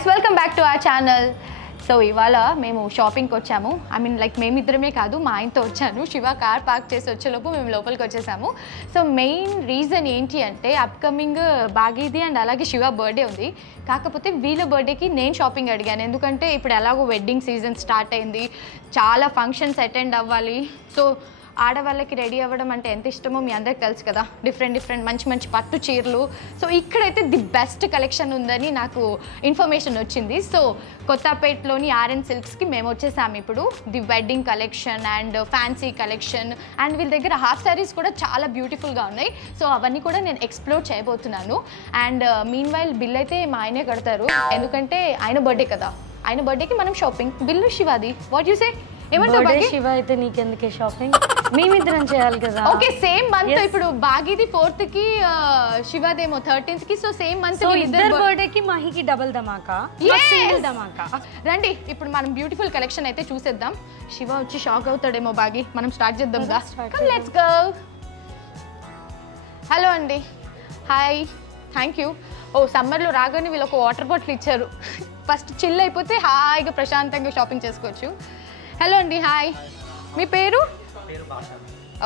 guys, welcome back to our channel. So ఇవాళ మేము షాపింగ్కి వచ్చాము. ఐ మీన్ లైక్ మేమిద్దరమే కాదు, మా ఆయనతో వచ్చాను. శివ కార్ పార్క్ చేసి వచ్చేలోపు మేము లోపలికి వచ్చేసాము. సో మెయిన్ రీజన్ ఏంటి అంటే అప్కమింగ్ బాగీది అండ్ అలాగే శివ బర్త్డే ఉంది. కాకపోతే వీళ్ళ బర్త్డేకి నేను షాపింగ్ అడిగాను, ఎందుకంటే ఇప్పుడు ఎలాగో వెడ్డింగ్ సీజన్ స్టార్ట్ అయింది, చాలా ఫంక్షన్స్ అటెండ్ అవ్వాలి. సో ఆడవాళ్ళకి రెడీ అవ్వడం అంటే ఎంత ఇష్టమో మీ అందరికి తెలుసు కదా, డిఫరెంట్ మంచి మంచి పట్టు చీరలు. సో ఇక్కడైతే ది బెస్ట్ కలెక్షన్ ఉందని నాకు ఇన్ఫర్మేషన్ వచ్చింది. సో కొత్తపేటలోని ఆర్ఎన్ సిల్క్స్కి మేము వచ్చేసాము ఇప్పుడు. The wedding collection and fancy collection and వీళ్ళ దగ్గర హాఫ్ శారీస్ కూడా చాలా బ్యూటిఫుల్గా ఉన్నాయి. సో అవన్నీ కూడా నేను ఎక్స్ప్లోర్ చేయబోతున్నాను. అండ్ మీన్ వైల్ బిల్ అయితే మా ఆయనే కడతారు, ఎందుకంటే ఆయన బర్త్డే కదా, ఆయన బర్త్డేకి మనం షాపింగ్. బిల్లు శివాది, వాట్ యూ సే? ఏమంటావు శివ? అయితే నీకెందుకే షాపింగ్, మేమిద్దరం చేయాలి కదా. Okay, same month. ఇప్పుడు బాగీది 4th కి, శివదేమో 13th కి. So same month. ఇద్దరు బర్త్డే కి మహికి డబుల్ ధమాకా, ధమాకా. రండి ఇప్పుడు మనం బ్యూటిఫుల్ కలెక్షన్ అయితే చూసేద్దాం. శివ వచ్చి షాక్ అవుతాడేమో. బాగి మనం స్టార్ట్ చేద్దాం. Let's go. హలో అండి, హాయ్, థ్యాంక్ యూ. ఓ సమ్మర్లో రాగానే వీళ్ళు ఒక వాటర్ బాటిల్ ఇచ్చారు. ఫస్ట్ చిల్ అయిపోతే హాయిగా ప్రశాంతంగా షాపింగ్ చేసుకోవచ్చు. హలో అండి, హాయ్, మీ పేరు?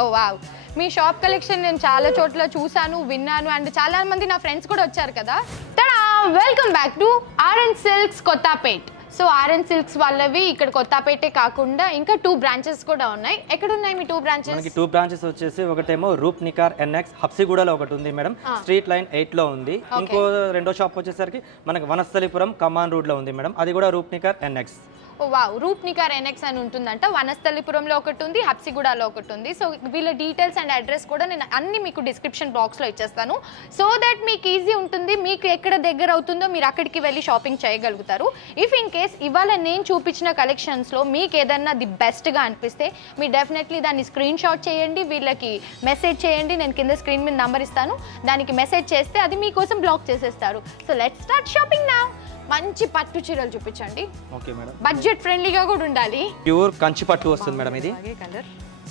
ఓ వావ్, మీ షాప్ కలెక్షన్ నేను చాలా చోట్ల చూశాను, విన్నాను, అండ్ చాలా మంది నా ఫ్రెండ్స్ కూడా వచ్చారు కదా. Tada, welcome back to RN Silks Kothapet. So RN Silks వాళ్ళవి ఇక్కడ కొత్తపేటే కాకుండా ఇంకా 2 బ్రాంచెస్ కూడా ఉన్నాయి. ఎక్కడ ఉన్నాయి మీ 2 బ్రాంచెస్? మనకి 2 బ్రాంచెస్ వచ్చేసి ఒకటేమో రూప్ నికార్ ఎన్ఎక్స్ హబ్సిగూడలో ఒకటి ఉంది మేడం, స్ట్రీట్ లైన్ 8 లో ఉంది. ఇంకో రెండో షాప్ వచ్చేసరికి మనకి వనస్థలిపురం కమాన్ రోడ్ లో ఉంది మేడం, అది కూడా రూప్ నికార్ ఎన్ఎక్స్. ఓ వావ్, రూప్ నికార్ ఎన్ఎక్స్ అని ఉంటుందంట. వనస్థలిపురంలో ఒకటి ఉంది, హబ్సిగూడలో ఒకటి ఉంది. సో వీళ్ళ డీటెయిల్స్ అండ్ అడ్రస్ కూడా నేను అన్ని మీకు డిస్క్రిప్షన్ బాక్స్లో ఇచ్చేస్తాను. సో దట్ మీకు ఈజీ ఉంటుంది, మీకు ఎక్కడ దగ్గర అవుతుందో మీరు అక్కడికి వెళ్ళి షాపింగ్ చేయగలుగుతారు. ఇఫ్ ఇన్ కేస్ ఇవాళ నేను చూపించిన కలెక్షన్స్లో మీకు ఏదన్నా ది బెస్ట్గా అనిపిస్తే మీరు డెఫినెట్లీ దాన్ని స్క్రీన్ షాట్ చేయండి, వీళ్ళకి మెసేజ్ చేయండి. నేను కింద స్క్రీన్ మీద నెంబర్ ఇస్తాను, దానికి మెసేజ్ చేస్తే అది మీకోసం బ్లాక్ చేసేస్తారు. So let's start shopping now. మంచి పట్టు చీరలు చూపించండి. ఓకే మేడం, బడ్జెట్ ఫ్రెండ్లీగా కూడా ఉండాలి. ప్యూర్ కంచి పట్టు వస్తుంది మేడం, ఇది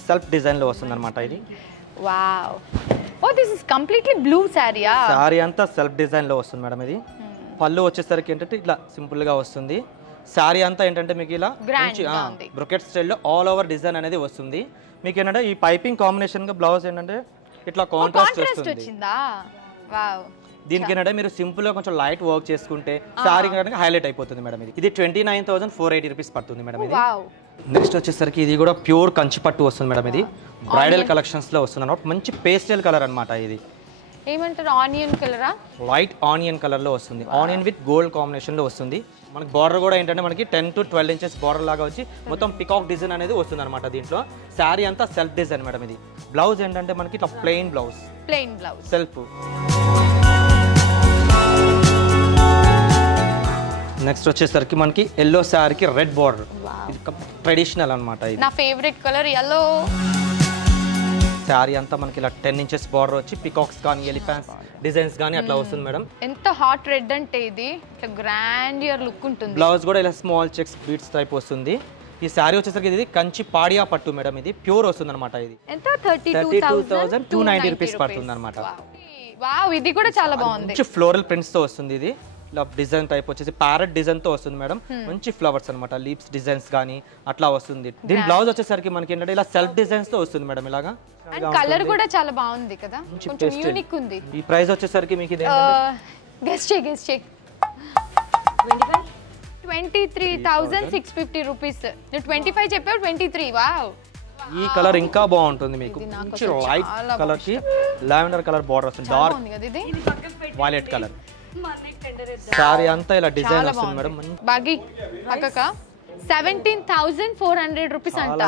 సెల్ఫ్ డిజైన్ లో వస్తుంది అనమాట. ఇది wow, oh this is completely blue సారీయా? సారీ అంతా సెల్ఫ్ డిజైన్ లో వస్తుంది మేడం. ఇది పళ్ళు వచ్చేసరికి ఏంటంటే ఇట్లా సింపుల్ గా వస్తుంది. సారీ అంతా ఏంటంటే మీకు ఇలా బ్రొకెట్ స్టైల్లో ఆల్ ఓవర్ డిజైన్ అనేది వస్తుంది. మీకు ఏంటంటే ఈ పైపింగ్ కాంబినేషన్ గా బ్లౌజ్ ఏంటంటే ఇట్లా కాంట్రాస్ట్ వస్తుంది. వావ్, దీనికి ఏంటంటే మీరు సింపుల్ గా కొంచెం లైట్ వర్క్ చేసుకుంటే సారీ కనుక హైలైట్ అయిపోతుంది మేడం. ఇది 29,480 రూపీస్ పడుతుంది మేడం. ఇది నెక్స్ట్ వచ్చేసరికి ఇది కూడా ప్యూర్ కంచి పట్టు వస్తుంది మేడం. ఇది బ్రైడల్ కలెక్షన్స్ లో వస్తుంది అన్నమాట. మంచి పేస్టల్ కలర్ అన్నమాట. ఇది ఏమంటారు, ఆనియన్ కలరా? వైట్ ఆనియన్ కలర్ లో వస్తుంది, ఆనియన్ విత్ గోల్డ్ కాంబినేషన్ లో వస్తుంది. మనకి బార్డర్ కూడా ఏంటంటే మనకి 10 to 12 ఇంచెస్ బార్డర్ లాగా వచ్చి మొత్తం పికాక్ డిజైన్ అనేది వస్తుంది అనమాట. దీంట్లో శారీ అంతా సెల్ఫ్ డిజైన్ మేడం. ఇది బ్లౌజ్ ఏంటంటే మనకి ఇట్లా ప్లెయిన్ బ్లౌజ్ సెల్ఫ్. నెక్స్ట్ వచ్చేసరికి మనకి ఎల్లో శారీకి రెడ్ బార్డర్, ఇది ట్రెడిషనల్ అనమాట. ఇది నా ఫేవరెట్ కలర్ ఎల్లో. శారీ అంతా మనకి ఇలా 10 ఇంచెస్ బార్డర్ వచ్చి పికాక్స్ కానీ ఎలిఫెంట్స్ డిజైన్స్ కానీ అట్లా వస్తుంది మేడం. ఎంత హాట్ రెడ్ అంటే ఇది ఇట్లా గ్రాండియర్ లుక్ ఉంటుంది. బ్లౌజ్ కూడా ఇలా స్మాల్ చెక్స్ బీట్స్ టైప్ వస్తుంది. ఈ శారీ వచ్చేసరికి ఇది కంచి పాడియా పట్టు మేడం. ఇది ప్యూర్ వస్తుంది అనమాట. ఇది ఎంత 32,290 రూపీస్ పడుతుంది అనమాట. వావ్, ఇది కూడా చాలా బాగుంది. మంచి ఫ్లోరల్ ప్రింట్స్ తో వస్తుంది. ఇది ఇలా డిజైన్ టైప్ వచ్చేసి ప్యారెట్ డిజైన్ తో వస్తుంది మేడం. మంచి ఫ్లవర్స్ అనమాట, లీవ్స్ డిజైన్స్ కానీ అట్లా వస్తుంది. దీని బ్లౌజ్ వచ్చేసరికి మనకి ఏంటంటే ఇలా సెల్ఫ్ డిజైన్స్ తో వస్తుంది మేడం. ఇలాగా కలర్ కూడా చాలా బాగుంది కదా, కొంచెం యూనిక్ ఉంది. ఈ ప్రైస్ వచ్చేసరికి మీకు ఇది గెస్ చెక్ 23,650 రూపీస్. 25 చెప్పావు, 23. వావ్, ఈ కలర్ ఇంకా బాగుంటుంది మీకు. మంచి లైట్ కలర్ కి లావెండర్ కలర్ బార్డర్ వస్తుంది, డార్క్ వైలెట్ కలర్. సారీ అంతా ఇలా డిజైన్ వస్తుంది మేడం. బాగి పక్కక 17,400 రూపీస్ అంట.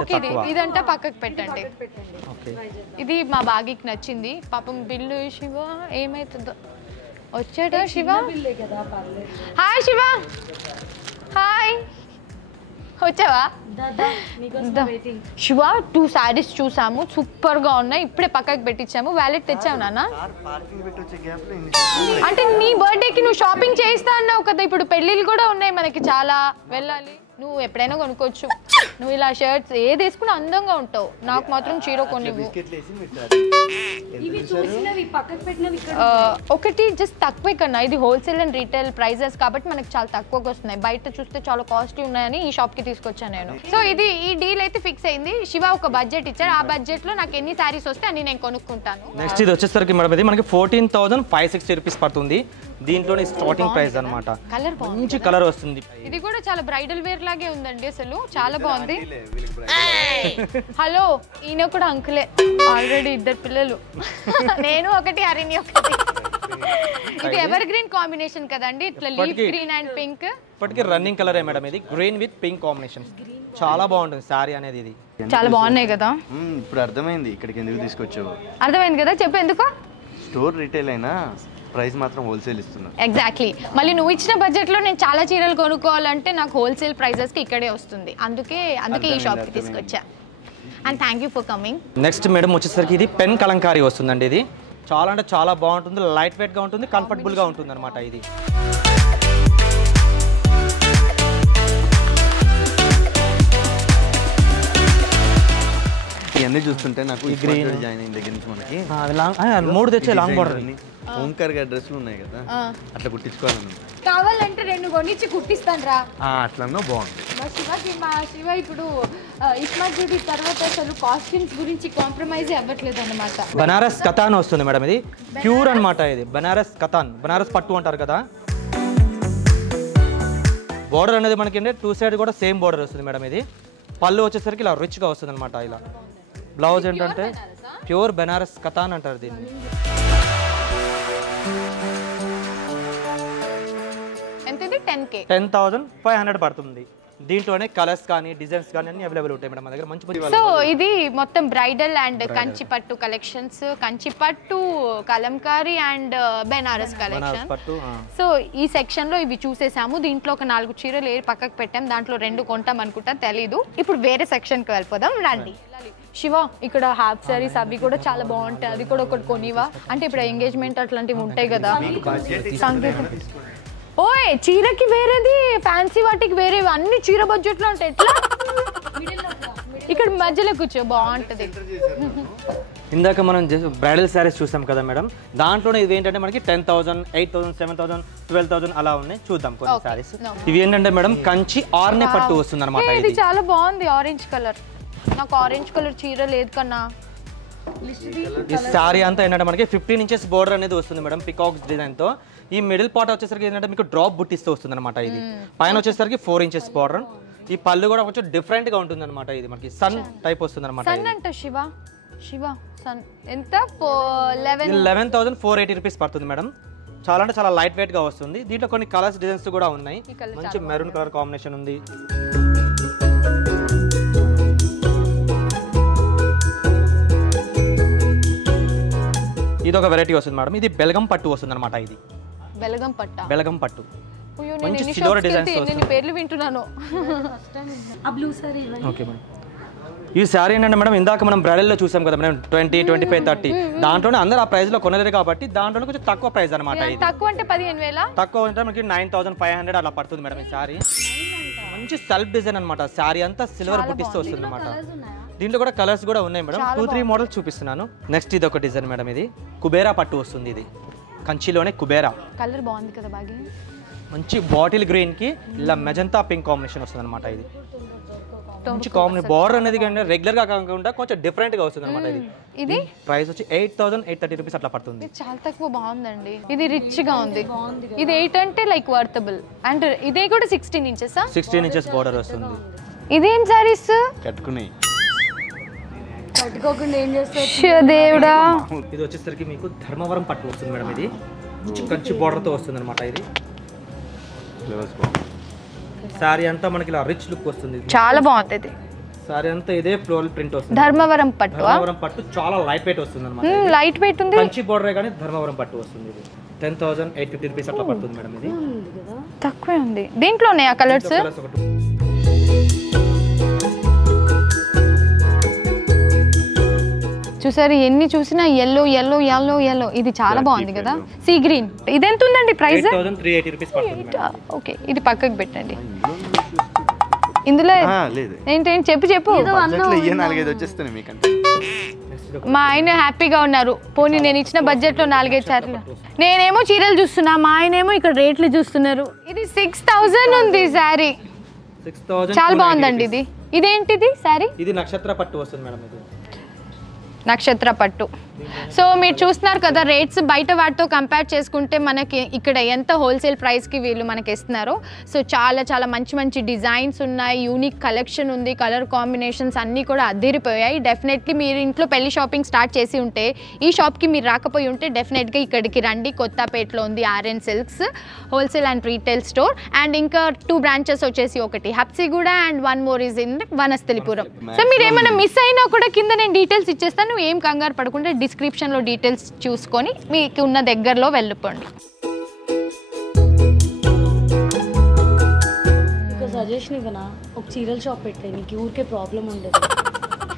ఓకే, ఇదంతా పక్కకు పెట్టండి. ఇది మా బాగికి నచ్చింది. పాపం బిల్లు శివ ఏమైతుందో. వచ్చాడా శివ? హాయ్ శివ, హాయ్, వచ్చావా? శివ 2 సారీస్ చూసాము, సూపర్ గా ఉన్నాయి. ఇప్పుడే పక్కకి పెట్టించాము. వ్యాలెట్ తెచ్చావు నాన్న? అంటే నీ బర్త్డేకి నువ్వు షాపింగ్ చేయిస్తా అన్నావు కదా, ఇప్పుడు పెళ్ళిళ్ళు కూడా ఉన్నాయి మనకి, చాలా వెళ్ళాలి. నువ్వు ఎప్పుడైనా కొనుక్కోవచ్చు. నువ్వు ఇలా షర్ట్స్ ఏది వేసుకున్నా అందంగా ఉంటావు. నాకు మాత్రం చీర కొనివ్వు. ఒకటి జస్ట్ తక్కువే కన్నా, ఇది హోల్సేల్ అండ్ రీటైల్ ప్రైజెస్ కాబట్టి మనకి చాలా తక్కువగా వస్తున్నాయి. బయట చూస్తే చాలా కాస్ట్లీ ఉన్నాయని ఈ షాప్కి తీసుకొచ్చాను నేను. సో ఇది ఈ డీల్ అయితే ఫిక్స్ అయింది. శివ ఒక బడ్జెట్ ఇచ్చాడు. ఆ బడ్జెట్లో నాకు ఎన్ని శారీస్ వస్తే అన్ని నేను కొనుక్కుంటాను. నెక్స్ట్ ఇది వచ్చేసరికి మేడం ఇది మనకి 14,560 రూపీస్ పడుతుంది. దీంట్లోనే స్టార్టింగ్ ప్రైస్ అనమాట. కలర్ మంచి కలర్ వస్తుంది. ఇది కూడా చాలా బ్రైడల్ వేర్ లాగే ఉందండి. అసలు చాలా బాగుంది. హలో, ఈయన కూడా అంకులే, ఆల్రెడీ 2 పిల్లలు. నేను ఒకటి, హరిణి ఒకటి. ఇది ఎవర్ గ్రీన్ కాంబినేషన్ కదండి, ఇట్లా లీఫ్ గ్రీన్ అండ్ పింక్. ఇప్పటికీ రన్నింగ్ కలర్ మేడం ఇది, గ్రీన్ విత్ పింక్ కాంబినేషన్. చాలా బాగుంటుంది సారీ అనేది. ఇది చాలా బాగున్నాయి కదా. ఇప్పుడు అర్థమైంది ఇక్కడికి ఎందుకు తీసుకొచ్చావు. అర్థమైంది కదా, చెప్పు ఎందుకు. స్టోర్ రీటైల్ అయినా ప్రైస్ మాత్రం హోల్సేల్ ఇస్తున్నా. ఎగ్జాక్ట్లీ. మళ్ళీ నువ్వు ఇచ్చిన బడ్జెట్లో నేను చాలా చీరలు కొనుక్కోవాలంటే నాకు హోల్సేల్ ప్రైజెస్కి ఇక్కడే వస్తుంది. అందుకే ఈ షాప్కి తీసుకొచ్చా. And thank you for coming. Next madam వచ్చేసరికి ఇది పెన్ కలంకారీ వస్తుందండి. ఇది చాలా అంటే చాలా బాగుంటుంది. లైట్ వెయిట్గా ఉంటుంది, కంఫర్టబుల్గా ఉంటుంది అనమాట. ఇది ఇవన్నీ చూస్తుంటే నాకు ఈ గ్రీన్ జాయినింగ్ దగ్గర నుంచి మనకి 3 తెచ్చే లాంగ్ బార్డర్ ఓంకార్ గారి డ్రెస్సులు ఉన్నాయి కదా, అట్లా కుట్టించుకోవాలని. కావాలంటే 2 కొనిచ్చి కుట్టిస్తాను రా. అట్లన్నా బాగుంది. మా శివ ఇప్పుడు ఇస్మార్ట్ బ్యూటీ తర్వాత అసలు కాస్ట్యూమ్స్ గురించి కాంప్రమైజ్ అవ్వట్లేదు అనమాట. బనారస్ కథాన్ వస్తుంది మేడం. ఇది ప్యూర్ అనమాట. ఇది బనారస్ కథాన్, బనారస్ పట్టు అంటారు కదా. బోర్డర్ అనేది మనకి 2 సైడ్ కూడా సేమ్ బోర్డర్ వస్తుంది మేడం. ఇది పళ్ళు వచ్చేసరికి ఇలా రిచ్గా వస్తుంది అనమాట. ఇలా బ్లౌజ్ ఏంటంటే ప్యూర్ బనారస్ కథాన్ అంటారు దీన్ని. ఎంత ఇది? 10K. 10,500 పడుతుంది. దీంట్లోనే కలర్స్ కానీ డిజైన్స్ కానీ అన్ని అవైలబుల్ ఉంటాయి మేడం మన దగ్గర. మంచి సో ఇది మొత్తం బ్రైడల్ అండ్ కంచి పట్టు కలెక్షన్స్, కంచి పట్టు, Kalamkari and Banaras collection. So ఈ సెక్షన్ లో ఇవి చూసేసాము. దీంట్లో ఒక 4 చీరలు పక్కకు పెట్టాం. దాంట్లో 2 కొంటాం అనుకుంటా, తెలీదు. ఇప్పుడు వేరే సెక్షన్ కి వెళ్ళిపోదాం రండి. శివ, ఇక్కడ హాఫ్ సారీస్ అవి కూడా చాలా బాగుంటాయి. అది కూడా ఒకటి కొనివా. అంటే ఇప్పుడు ఎంగేజ్మెంట్ అట్లాంటివి ఉంటాయి కదా. ఓయ్, చీరకి వేరేది, ఫ్యాన్సీ వాటికి వేరే, అన్ని చీర బడ్జెట్లో ఉంటాయి. ఎట్లా ఇక్కడ మధ్యలో కూర్చో, బాగుంటుంది. ఇందాక మనం బ్రైడల్ శారీస్ చూసాం కదా మేడం. దాంట్లోనే ఇది ఏంటంటే మనకి 10,000, 8,000, 7,000, 12,000 అలా ఉన్నాయి. చూద్దాం కొన్ని శారీస్. ఇవి ఏంటంటే మేడం కంచి ఆర్నే పట్టు వస్తుంది అనమాట. ఇది చాలా బాగుంది, ఆరెంజ్ కలర్. నాకు ఆరెంజ్ కలర్ చీర లేదు కన్నా. ఈ శారీ అంతా ఏంటంటే మనకి 15 ఇంచెస్ బోర్డర్ అనేది వస్తుంది మేడం, పికాక్స్ డిజైన్ తో. ఈ మిడిల్ పార్ట్ వచ్చేసరికి ఏంటంటే మీకు డ్రాప్ బుట్టిస్తూ వస్తుంది అనమాట. ఇది పైన వచ్చేసరికి 4 ఇంచెస్ బార్డర్. ఈ పళ్ళు కూడా కొంచెం డిఫరెంట్ గా ఉంటుంది అనమాట. ఇది మనకి సన్ టైప్ వస్తుంది అనమాట. సన్ అంట శివ సన్ ఎంత? 11,480 రూపీస్ పడుతుంది మేడం. చాలా అంటే చాలా లైట్ వెయిట్ గా వస్తుంది. దీంట్లో కొన్ని కలర్స్ డిజైన్స్ కూడా ఉన్నాయి. మంచి మెరూన్ కలర్ కాంబినేషన్ ఉంది. ఇది ఒక వెరైటీ వస్తుంది మేడం. ఇది బెల్గం పట్టు వస్తుంది అనమాట. ఇది బెల్గం పట్టు మంచి సిల్వర్ డిజైన్స్ వస్తుంది. పేర్లు వింటున్నాను. Okay madam. ఈ శారీ ఏంటంటే మేడం ఇందాక మనం బ్రైడల్లో చూసాం కదా మేడం, 20, 25, 30. దాంట్లోనే అందరూ ఆ ప్రైస్ లో కొనలేరు కాబట్టి దాంట్లో కొంచెం తక్కువ ప్రైస్ అనమాట. ఇది తక్కువ అంటే 15,000, తక్కువ అంటే మనకి 9,500 అలా పడుతుంది మేడం. ఈ శారీ మంచి సెల్ఫ్ డిజైన్ అనమాట. శారీ అంతా సిల్వర్ బుట్టిస్తూ వస్తుంది అనమాట. దీంట్లో కూడా కలర్స్ కూడా ఉన్నాయి మేడం. 2-3 మోడల్స్ చూపిస్తున్నాను. నెక్స్ట్ ఇది ఒక డిజైన్ మేడం. ఇది కుబేరా పట్టు వస్తుంది. ఇది కంచిలోనే కుబేరా. కలర్ బాగుంది కదా బాగా. మంచి బాటిల్ గ్రీన్ కి ఇలా మెజంతా పింక్ కాంబినేషన్ వస్తుంది అనమాట. ఇది మంచి కాంబినేషన్. బార్డర్ అనేది రెగ్యులర్ గా కాకుండా కొంచెం డిఫరెంట్ గా వస్తుంది అనమాట. ఇది ప్రైస్ వచ్చి 8,830 రూపీస్ అట్లా పడుతుంది. చాలా తక్కువ, బాగుందండి. ఇది రిచ్ గా ఉంది. ఇది 8 అంటే లైక్ వర్తబుల్. అండ్ ఇదే కూడా 16 ఇంచెస్ 16 ఇంచెస్ బార్డర్ వస్తుంది. ఇదేం సారీస్ కట్టుకోకుండా ఏం చేస్తారు దేవుడా. ఇది వచ్చేసరికి మీకు ధర్మవరం పట్టు వస్తుంది మేడం. ఇది కంచి బార్డర్ తో వస్తుంది అనమాట. ఇది సారీ అంతా మనకి ఇలా రిచ్ లుక్ వస్తుంది. చాలా బాగుంది. ఇది సారీ అంతా ఇదే ఫ్లోరల్ ప్రింట్ వస్తుంది. ధర్మవరం పట్టు చాలా లైట్ వెయిట్ వస్తుంది అనమాట. లైట్ వెయిట్ ఉంది. కంచి బార్డర్ కానీ ధర్మవరం పట్టు వస్తుంది. ఇది 10,850 రూపీస్ అట్లా పడుతుంది మేడం. ఇది తక్కువే ఉంది. దీంట్లోనే ఆ కలర్స్ చూసారు, ఎన్ని చూసినా ఎల్లో ఎల్లో ఎల్లో ఎల్లో. ఇది చాలా బాగుంది కదా, సీ గ్రీన్. ఇది ఎంత ఉందండి ప్రైస్? 8,380 రూపీస్ పడుతుంది. ఓకే, ఇది పక్కకు పెట్టండి. ఇందులో లేదు ఏంటేంటి చెప్పు బడ్జెట్లో ఇయ్య 4-5 వచ్చేస్తాయి మీకంటే. మా ఆయన హ్యాపీగా ఉన్నారు. పోనీ నేను ఇచ్చిన బడ్జెట్లో 4-5 సార్లు. నేనేమో చీరలు చూస్తున్నా, మా ఆయనేమో ఇక్కడ రేట్లు చూస్తున్నారు. ఇది 6000 ఉంది శారీ. 6000 చాలా బాగుందండి. ఇదేంటిది శారీ? ఇది నక్షత్ర పట్టు వస్తుంది మేడం. ఇది నక్షత్ర పట్టు. సో మీరు చూస్తున్నారు కదా, రేట్స్ బయట వాటితో కంపేర్ చేసుకుంటే మనకి ఇక్కడ ఎంత హోల్సేల్ ప్రైస్కి వీళ్ళు మనకి ఇస్తున్నారు. సో చాలా చాలా మంచి మంచి డిజైన్స్ ఉన్నాయి, యూనిక్ కలెక్షన్ ఉంది, కలర్ కాంబినేషన్స్ అన్నీ కూడా అదిరిపోయాయి. డెఫినెట్లీ మీరు ఇంట్లో పెళ్లి షాపింగ్ స్టార్ట్ చేసి ఉంటే, ఈ షాప్కి మీరు రాకపోయి ఉంటే డెఫినెట్గా ఇక్కడికి రండి. కొత్తపేటలో ఉంది RN silks wholesale and retail store. And ఇంకా 2 బ్రాంచెస్ వచ్చేసి, ఒకటి Habsiguda and 1 more is in Vanasthalipuram. So మీరు ఏమైనా మిస్ అయినా కూడా కింద నేను డీటెయిల్స్ ఇచ్చేస్తాను, ఏం కంగారు పడకుండా డిస్క్రిప్షన్లో డీటెయిల్స్ చూసుకొని మీకు ఉన్న దగ్గరలో వెళ్ళిపోండి. ఒక సజెషన్ ఇవ్వనా, ఒక చీరల షాప్ పెట్టే నీకు ఊరికే ప్రాబ్లం ఉండదు.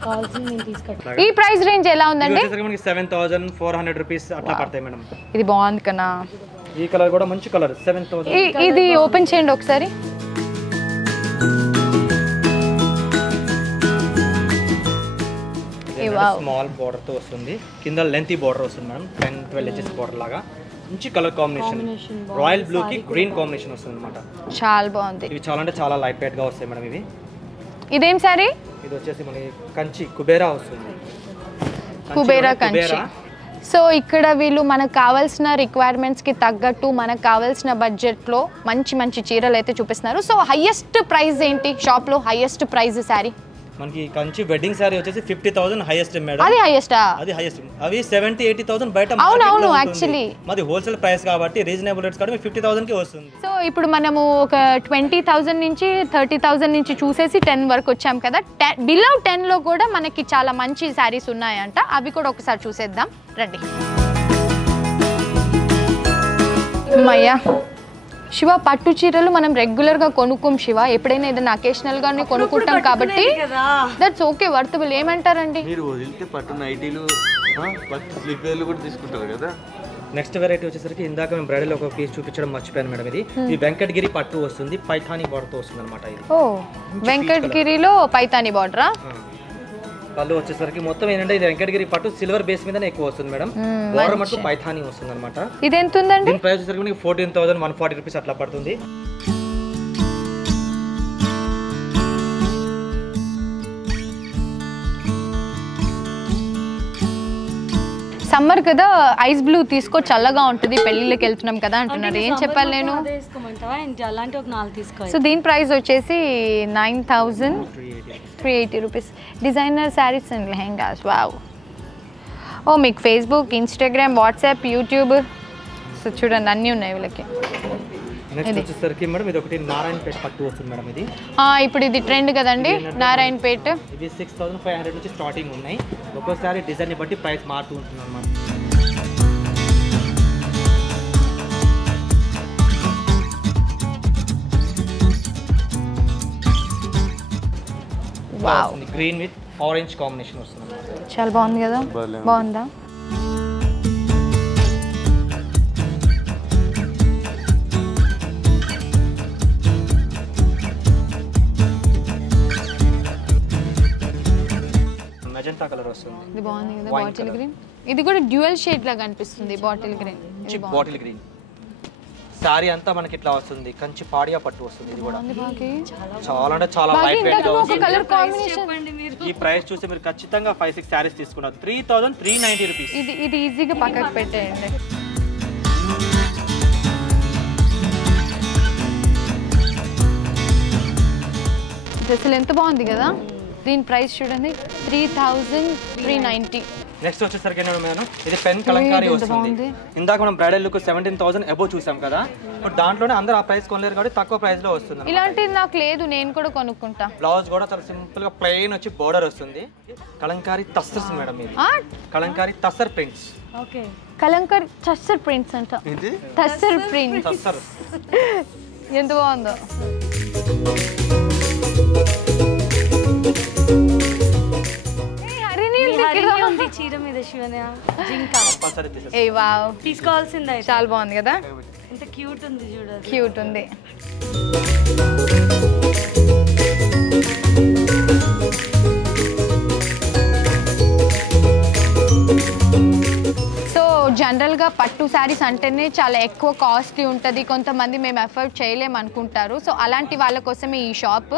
కావాల్సింది నేను తీసుకొట్టా. ఈ ప్రైస్ రేంజ్ ఎలా ఉందండి? 7400 రూపీస్ అట్లా పడతాయి మేడం. ఇది బాగుంది కదా, ఈ కలర్ కూడా మంచి కలర్. 7000. ఇది ఓపెన్ చేయండి ఒకసారి. స్మాల్ బోర్డర్ తో వస్తుంది, కింద లెంతీ బోర్డర్ వస్తుంది మేడం. 10-12 inches బోర్డర్ లాగా మంచి కలర్ కాంబినేషన్. రాయల్ బ్లూ కి గ్రీన్ కాంబినేషన్ వస్తుంది అనమాట. చాలా బాగుంది. ఇవి చాలా అంటే చాలా లైట్ వెయిట్ గా వస్తాయి మేడం. ఇవి ఇదేం సారీ? ఇది వచ్చేసి మనకి కంచి కుబేరా వస్తుంది. కుబేరా కంచి. సో ఇక్కడ వీళ్ళు మనకు కావాల్సిన రిక్వైర్మెంట్స్కి తగ్గట్టు మనకు కావాల్సిన బడ్జెట్లో మంచి మంచి చీరలు అయితే చూపిస్తున్నారు. సో హైయెస్ట్ ప్రైస్ ఏంటి షాప్లో? హైయెస్ట్ ప్రైస్ శారీ మనకి కంచి వెడ్డింగ్ సారీ వచ్చేసి 50,000 హైయెస్ట్ మేడం. అది హైయెస్టా? అది హైయెస్ట్. అవి 70-80,000 బయట. అవునవును, యాక్చువల్లీ మాది హోల్సేల్ ప్రైస్ కాబట్టి రీజనబుల్ రేట్స్ కాబట్టి 50,000 కి వస్తుంది. సో ఇప్పుడు మనము ఒక 20,000 నుంచి 30,000 నుంచి చూసేసి 10 వరకు వచ్చాం కదా. బిలో 10లో కూడా మనకి చాలా మంచి శారీస్ ఉన్నాయంట, అవి కూడా ఒకసారి చూసేద్దాం రండి. అమ్మయ్యా శివ, పట్టు చీరలు మనం రెగ్యులర్గా కొనుక్కోం శివ, ఎప్పుడైనా ఏదైనా అకేషనల్గానే కొనుక్కుంటాం కాబట్టి దట్స్ ఓకే, వర్తబుల్. ఏమంటారండి? మీరు వదిలితే పట్టు నైటీలు, పట్టు స్లిప్పర్లు కూడా తీసుకుంటారు కదా. నెక్స్ట్ వెరైటీ వచ్చేసరికి ఇందాక మేము బ్రైడల్ ఒక పీస్ చూపించడం మర్చిపోయాను మేడం. ఇది వెంకటగిరి పట్టు వస్తుంది, పైథానీ బార్డర్ తో వస్తుంది అనమాట. ఇది వెంకటగిరిలో పైథానీ బార్డరా. పళ్ళు వచ్చేసరికి మొత్తం ఏంటంటే ఇది వెంకటగిరి పట్టు సిల్వర్ బేస్ మీదనే ఎక్కువ వస్తుంది మేడం. బార్డర్ మట్టు పైథానీ వస్తుంది అనమాట. ఇది ఎంత ఉందండి? దీని ప్రైస్ వచ్చేసరికి 14,140 రూపీస్ అట్లా పడుతుంది. సమ్మర్ కదా, ఐస్ బ్లూ తీసుకో, చల్లగా ఉంటుంది, పెళ్ళిళ్ళకి వెళ్తున్నాం కదా అంటున్నారు. ఏం చెప్పాలి నేను? అలాంటి ఒక 4 తీసుకో. సో దీని ప్రైస్ వచ్చేసి 9,380 rupees. Designer saris and lehengas. Wow. Oh మీకు Facebook, Instagram, WhatsApp, YouTube, so చూడండి అన్నీ ఉన్నాయి వీళ్ళకి. నెక్స్ట్ వచ్చేసరికి మేడం ఇది ఒకటి నారాయణపేట పట్టు వస్తుంది మేడం. ఇది ఇప్పుడు ఇది ట్రెండ్ కదండి నారాయణపేట. ఇది 6,500 నుంచి స్టార్టింగ్ ఉన్నాయి. ఒక్కోసారి డిజైన్ బట్టి ప్రైస్ మారుతూ ఉంటుంది అన్నమాట. గ్రీన్ విత్ ఆరెంజ్ కాంబినేషన్ వస్తుంది. చాలా బాగుంది కదా, బాగుందా? మెజెంటా కలర్ వస్తుంది. ఇది బాగుంది కదా, బాటిల్ గ్రీన్. ఇది కూడా డ్యూయల్ షేడ్ లాగా అనిపిస్తుంది, bottle green. Bottle green sorry అంతా మనకి ఇట్లా వస్తుంది, కంచి పాడియా పట్టు వస్తుంది. ఇది కూడా చాలా అంటే చాలా లైట్ వెయిట్ గా ఉంది. కలర్ కాంబినేషన్ ఈ ప్రైస్ చూస్తే మీరు ఖచ్చితంగా 5-6 సారీస్ తీసుకున్నారు. 3,390 రూపీస్. ఇది ఈజీగా పక్కకు పెట్టేయండి. అసలు ఎంత బాగుంది కదా. దీని ప్రైస్ చూడండి 3,390. నెక్స్ట్ వచ్చేసరికి మేడం ఇది పెన్ కలంకారీ వస్తుంది. ఇందాక మనం బ్రైడల్ లుక్ 17,000 అబోవ్ చూసాం కదా, ఇప్పుడు దాంట్లోనే అందరూ ఆ ప్రైస్ కొనలేరు కాబట్టి తక్కువ ప్రైస్ లో వస్తుంది. ఇలాంటిది నాకు లేదు, నేను కూడా కొనుక్కుంటా. బ్లౌజ్ కూడా చాలా సింపుల్ గా ప్లెయిన్ వచ్చి బోర్డర్ వస్తుంది. కలంకారీ తస్సర్స్ మేడం. ఇది Kalamkari tussar prints. Okay, Kalamkari tussar prints అంట. తస్సర్ ప్రింట్స్. తస్సర్ ఎంత బాగుందో. చీర మీద శివన్య జింక తీసుకోవాల్సిందే. చాలా బాగుంది కదా, ఎంత క్యూట్ ఉంది చూడండి. క్యూట్ ఉంది. జనరల్గా పట్టు శారీస్ అంటేనే చాలా ఎక్కువ కాస్ట్లీ ఉంటుంది, కొంతమంది మేము ఎఫర్ట్ చేయలేము అనుకుంటారు. సో అలాంటి వాళ్ళ కోసమే ఈ షాప్.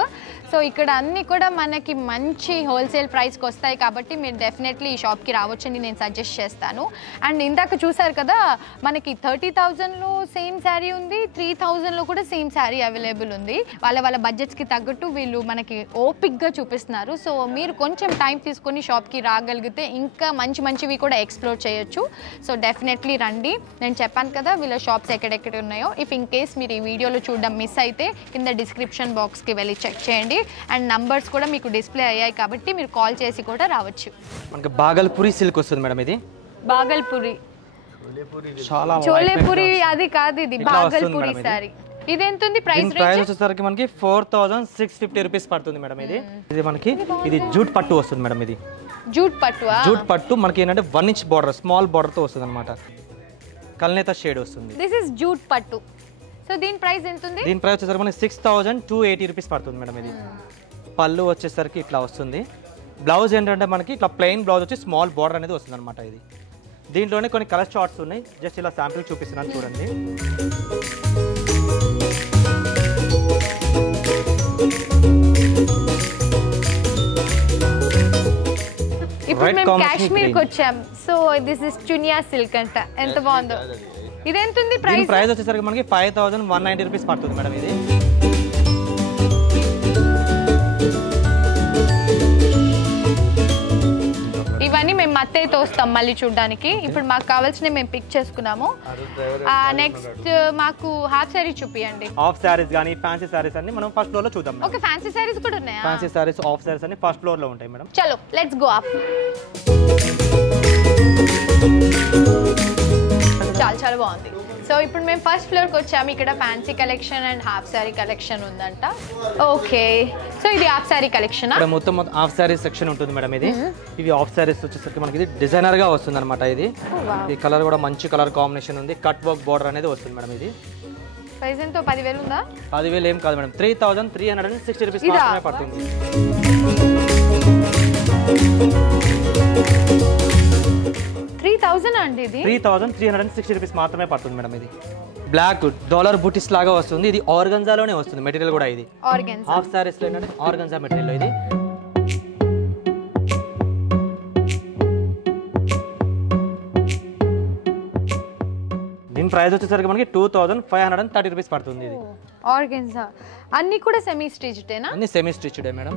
సో ఇక్కడ అన్నీ కూడా మనకి మంచి హోల్సేల్ ప్రైస్కి వస్తాయి కాబట్టి మీరు డెఫినెట్లీ ఈ షాప్కి రావచ్చని నేను సజెస్ట్ చేస్తాను. అండ్ ఇందాక చూసారు కదా, మనకి 30,000లో సేమ్ శారీ ఉంది, 3,000లో కూడా సేమ్ శారీ అవైలబుల్ ఉంది. వాళ్ళ బడ్జెట్స్కి తగ్గట్టు వీళ్ళు మనకి ఓపిక్గా చూపిస్తున్నారు. సో మీరు కొంచెం టైం తీసుకొని షాప్కి రాగలిగితే ఇంకా మంచివి కూడా ఎక్స్ప్లోర్ చేయొచ్చు. సో డెఫినెట్లీ రండి. నేను చెప్పాను కదా వీళ్ళ షాప్స్ ఎక్కడెక్కడ ఉన్నాయో. ఇఫ్ ఇన్ కేస్ మీరు ఈ వీడియోలో చూడడం మిస్ అయితే కింద డిస్క్రిప్షన్ బాక్స్కి వెళ్ళి చెక్ చేయండి. అండ్ నంబర్స్ కూడా మీకు డిస్ప్లే అయ్యాయి కాబట్టి మీరు కాల్ చేసి కూడా రావచ్చు. మనకి బాగల్పూరి సిల్క్ వస్తుంది మేడం. ఇది బాగల్పూరి చాలా చోలేపూరి అది కాదు, ఇది బాగల్పూరి సారీ. ఇది ఎంత ఉంది ప్రైస్? ప్రైస్ వచ్చేసరికి మనకి 4,650 రూపీస్ పడుతుంది మేడం. ఇది మనకి ఇది జూట్ పట్టు వస్తుంది మేడం. ఇది జూట్ పట్టు మనకి ఏంటంటే 1 ఇంచ్ బార్డర్, స్మాల్ బార్డర్ తో వస్తుంది అనమాట. కల్నేత షేడ్ వస్తుంది. దిస్ ఇస్ జూట్ పట్టు. సో దీని ప్రైస్ ఎంత ఉంది? దీని ప్రైస్ వచ్చేసరికి మనకి 6,280 రూపీస్ పడుతుంది మేడం. ఇది పళ్ళు వచ్చేసరికి ఇట్లా వస్తుంది. బ్లౌజ్ ఏంటంటే మనకి ఇట్లా ప్లెయిన్ బ్లౌజ్ వచ్చి స్మాల్ బార్డర్ అనేది వస్తుంది అనమాట. ఇది దీంట్లోనే కొన్ని కలర్ చార్ట్స్ ఉన్నాయి, జస్ట్ ఇలా శాంపిల్ చూపిస్తున్నాను చూడండి. ఇప్పుడు మేము కాశ్మీర్కి వచ్చాం. So this is Chuniya silk అంట. ఎంత బాగుందో. ఇది ఎంత ఉంది ప్రైస్? ప్రైస్ వచ్చేసరికి మనకి 5,190 రూపీస్ పడుతుంది మేడం. ఇది ఇవన్నీ మేము మత్తయ్యతో వస్తాం మళ్ళీ చూడడానికి. ఇప్పుడు మాకు కావాల్సినవి మేము పిక్ చేసుకున్నాము. నెక్స్ట్ మాకు హాఫ్ శారీ చూపియండి. హాఫ్ శారీస్ కానీ ఫ్యాన్సీ శారీస్ అన్ని మనం ఫస్ట్ ఫ్లోర్ లో చూద్దాం. ఓకే, ఫ్యాన్సీ శారీస్ కూడా ఉన్నాయా? ఫ్యాన్సీ శారీస్, హాఫ్ శారీస్ అన్ని ఫస్ట్ ఫ్లోర్ లో ఉంటాయి మేడం. చలో లెట్స్ గో అప్. చాలా బాగుంది. సో ఇప్పుడు మేము ఫస్ట్ ఫ్లోర్కి వచ్చాము. ఇక్కడ fancy collection and half sari collection ఉందంట. ఓకే, సో ఇది హాఫ్ శారీ కలెక్షన్. మొత్తం హాఫ్ శారీ సెక్షన్ ఉంటుంది మేడం. ఇది ఇవి హాఫ్ శారీస్ వచ్చేసరికి మనకి ఇది డిజైనర్ గా వస్తుంది అనమాట. ఇది ఈ కలర్ కూడా మంచి కలర్ కాంబినేషన్ ఉంది. కట్ వర్క్ బోర్డర్ అనేది వస్తుంది మేడం. ఇది ప్రైస్ ఎంతో 10,000 ఉందా? 10,000 ఏం కాదు మేడం, 3,360 రూపీస్ మాత్రమే పడుతుంది. 3,000 అండి. ఇది 3,360 రూపీస్ మాత్రమే పడుతుంది మేడం. ఇది బ్లాక్ డాలర్ బూటీస్ లాగా వస్తుంది. ఇది ఆర్గంజాలోనే వస్తుంది మెటీరియల్ కూడా. ఇది హాఫ్ సారీస్ లో ఏంటంటే ఆర్గంజా మెటీరియల్. ఇది దీని ప్రైస్ వచ్చేసరికి మనకి 2,530 రూపీస్ పడుతుంది. ఇది ఆర్గంజా అన్ని కూడా సెమీ స్టిచ్డేనా? అన్ని సెమీ స్టిచ్డే మేడం.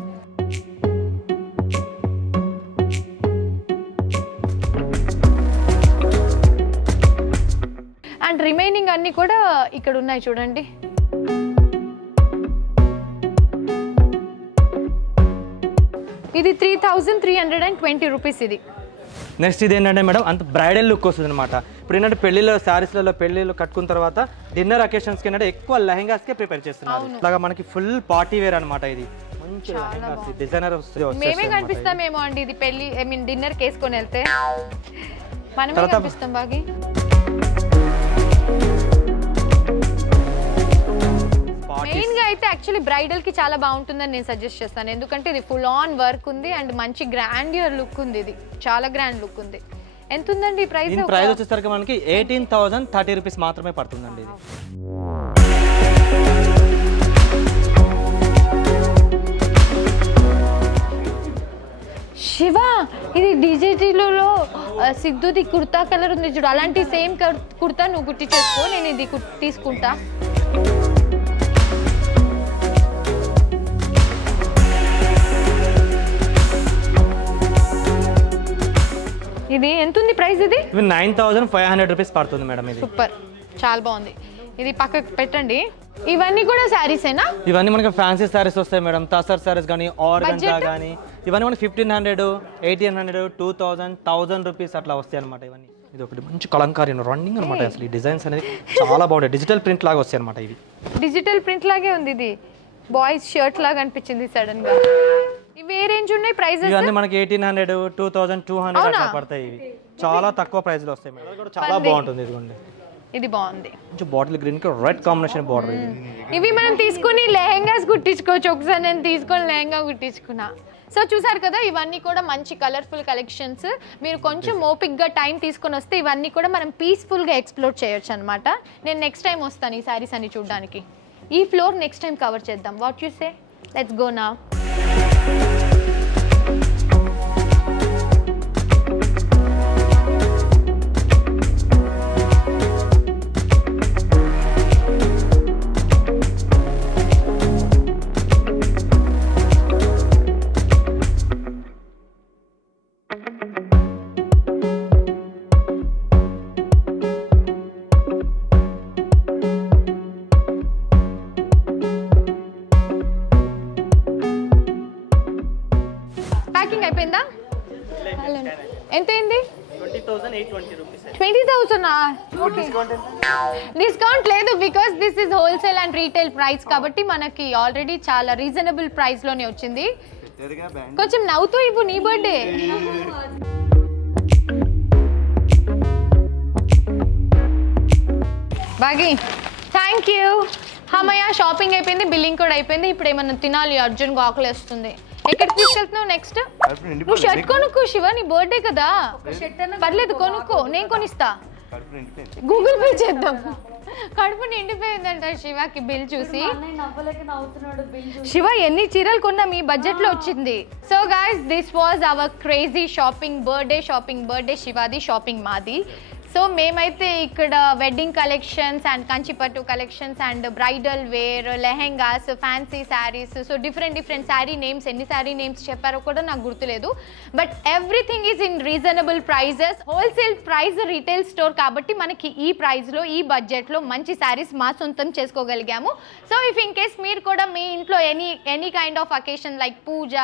అండ్ రిమైనింగ్ అన్ని కూడా ఇక్కడ ఉన్నాయి చూడండి. ఇది 3,320 రూపీస్. ఇది నెక్స్ట్ ఇది ఏంటంటే మేడం అంత బ్రైడల్ లుక్ వస్తుంది అనమాట. ఇప్పుడు ఏంటంటే పెళ్లిలో శారీస్లలో పెళ్లిళ్ళు కట్టుకున్న తర్వాత డిన్నర్ అకేషన్స్కి ఏంటంటే ఎక్కువ లెహంగాస్కే ప్రిపేర్ చేస్తున్నారు. అలాగా మనకి ఫుల్ పార్టీ వేర్ అనమాట. ఇది మంచి డిజైనర్ మేమే కనిపిస్తామేమో అండి. ఇది పెళ్లి ఐ మీన్ డిన్నర్ కేసుకొని వెళ్తే మనమే కనిపిస్తాం బాగా. మెయిన్ గా అయితే యాక్చువల్లీ బ్రైడల్ కి చాలా బాగుంటుందని నేను సజెస్ట్ చేస్తాను. ఎందుకంటే ఇది ఫుల్ ఆన్ వర్క్ ఉంది అండ్ మంచి గ్రాండియర్ లుక్ ఉంది. ఇది చాలా గ్రాండ్ లుక్ ఉంది. ఎంత ఉందండి ప్రైస్? ప్రైస్ వచ్చేసరికి మనకి 18,030 రూపీస్ మాత్రమే పడుతుందండి. ఇది శివ, ఇది డిజిటల్లో సిద్ధుది కుర్తా కలర్ ఉంది చూడు, అలాంటి సేమ్ కుర్తా నువ్వు కుట్టి చేసుకో, నేను ఇది తీసుకుంటా. ఇది ఎంత ఉంది ప్రైస్? ఇది 9,500 రూపీస్ పడుతుంది మేడం. ఇది సూపర్, చాలా బాగుంది. ఇది పక్కకు పెట్టండి. ఇవన్నీ కూడా శారీసేనా? ఇవన్నీ మనకి ఫ్యాన్సీ శారీస్ వస్తాయి మేడం. తసర్ శారీస్ కానీ ఆర్గంజా కానీ ఇవన్నీ మనకి 1,500, 1,800, 2,000, 1,000 రూపీస్ అట్లా వస్తాయి అనమాట. ఇవన్నీ ఇది ఒకటి మంచి కలంకారీ రన్నింగ్ అనమాట. అసలు ఈ డిజైన్స్ అనేది చాలా బాగుంటాయి. డిజిటల్ ప్రింట్ లాగా వస్తాయి అనమాట. ఇవి డిజిటల్ ప్రింట్ లాగే ఉంది. ఇది బాయ్స్ షర్ట్ లాగా అనిపించింది సడన్ గా. ఇవి ఏ రేంజ్ ఉన్నాయి ప్రైసెస్? ఇవన్నీ మనకి 1,800, 2,200 అట్లా పడతాయి. ఇవి చాలా తక్కువ ప్రైస్ లో వస్తాయి మేడం. కూడా చాలా బాగుంటుంది. ఇదిగోండి, ఇది బాగుంది. కొంచెం బాటిల్ గ్రీన్ కి రెడ్ కాంబినేషన్ బార్డర్. ఇవి మనం తీసుకుని లెహంగాస్ కుట్టించుకోవచ్చు. ఒకసారి నేను తీసుకొని లెహంగా కుట్టించుకున్నా. సో చూసారు కదా, ఇవన్నీ కూడా మంచి కలర్ఫుల్ కలెక్షన్స్. మీరు కొంచెం ఓపిక్గా టైం తీసుకొని వస్తే ఇవన్నీ కూడా మనం పీస్ఫుల్గా ఎక్స్ప్లోర్ చేయొచ్చు అనమాట. నేను నెక్స్ట్ టైం వస్తాను ఈ శారీస్ అన్ని చూడడానికి. ఈ ఫ్లోర్ నెక్స్ట్ టైం కవర్ చేద్దాం. What you say? Let's go now. అయిపోయిందా? ఎంత అయింది? 20,000. డిస్కౌంట్ లేదు, because this is wholesale and retail price కాబట్టి మనకి ఆల్రెడీ చాలా రీజనబుల్ ప్రైస్ లోనే వచ్చింది. కొంచెం నవ్వుతూ ఇవ్వు, నీ బర్త్డే. Bagi thank you. హమయ్య షాపింగ్ అయిపోయింది, బిల్లింగ్ కూడా అయిపోయింది. ఇప్పుడు ఏమన్నా తినాలి, అర్జున్ ఆకలి వేస్తుంది. ఎక్కడికి తీసుకెళ్తున్నావు నెక్స్ట్? నువ్వు షర్ట్ కొనుక్కో శివ, నీ బర్త్డే కదా. పర్లేదు కొనుక్కో, నేను కొనిస్తా. గూగుల్ పే చేద్దాం. కడుపు నిండిపోయిందంట శివకి బిల్ చూసి. శివ ఎన్ని చీరలు కొన్నా మీ బడ్జెట్ లో వచ్చింది. So guys, this was our crazy shopping, birthday శివాది, షాపింగ్ మాది. సో మేమైతే ఇక్కడ wedding collections and Kanchipattu collections and bridal wear, lehengas, fancy saris, so different sari names, ఎన్ని శారీ నేమ్స్ చెప్పారో కూడా నాకు గుర్తులేదు. But everything is in reasonable prices. Wholesale price retail store కాబట్టి మనకి ఈ ప్రైస్లో, ఈ బడ్జెట్లో మంచి శారీస్ మా సొంతం చేసుకోగలిగాము. సో ఇఫ్ ఇన్ కేస్ మీరు కూడా మీ ఇంట్లో any kind of occasion like puja,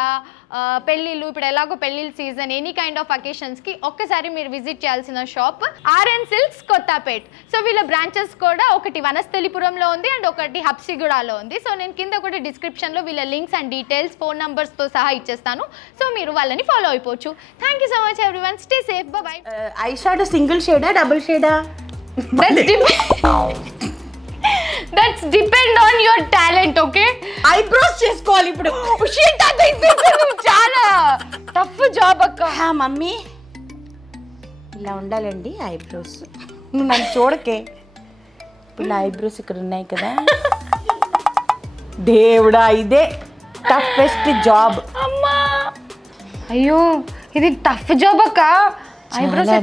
పెళ్ళిళ్ళు, ఇప్పుడు ఎలాగో పెళ్ళిళ్ళ సీజన్, ఎనీ కైండ్ ఆఫ్ అకేషన్స్కి ఒక్కసారి మీరు విజిట్ చేయాల్సిన shop RN Silks Kothapet. So వీళ్ళ బ్రాంచెస్ కూడా ఒకటి వనస్థలిపురంలో ఉంది అండ్ ఒకటి హబ్సిగూడలో ఉంది. సో నేను కింద కూడా డిస్క్రిప్షన్లో వీళ్ళ లింక్స్ అండ్ డీటెయిల్స్, ఫోన్ నంబర్స్తో సహా ఇచ్చేస్తాను. సో మీరు వాళ్ళని ఫాలో అయిపోవచ్చు. Thank you so much everyone. Stay safe. Bye. I shadow single షేడా, డబుల్ షేడా? That's depend on your talent. Okay, eyebrows చేసుకోవాలి ఇప్పుడు. చాలా టఫ్ జాబ్ అక్క. మమ్మీ ఇలా ఉండాలండి ఐబ్రోస్. నువ్వు నన్ను చూడకే, ఇలా ఐబ్రోస్ ఇక్కడ ఉన్నాయి కదా. దేవుడా, ఇదే టఫెస్ట్ జాబ్. అమ్మా, అయ్యో ఇది టఫ్ జాబ్ అక్క. ఐబ్రోస్